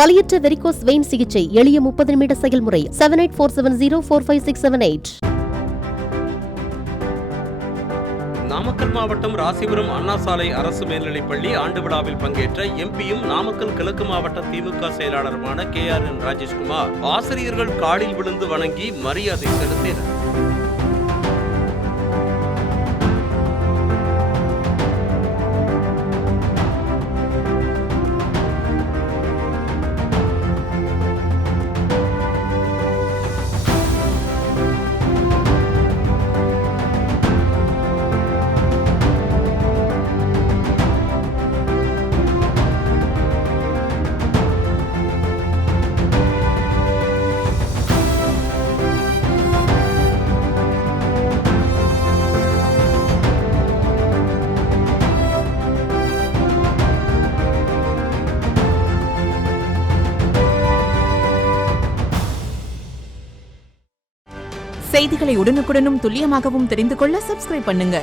வலியற்ற varicose vein சிகிச்சை எளிய 30 நிமிட செயல்முறை 7847045678. நாமக்கல் மாவட்டம் ராசிபுரம் அண்ணா சாலை அரசு மேல்நிலைப்பள்ளி ஆண்டு விழாவில் பங்கேற்ற எம்பியும் நாமக்கல் கிழக்கு மாவட்ட திமுக செயலாளருமான KRN ராஜேஷ்குமார் ஆசிரியர்கள் காலில் விழுந்து வணங்கி மரியாதை செலுத்தினர். செய்திகளை உடனுக்குடனும் துல்லியமாகவும் தெரிந்து கொள்ள சப்ஸ்கிரைப் பண்ணுங்க.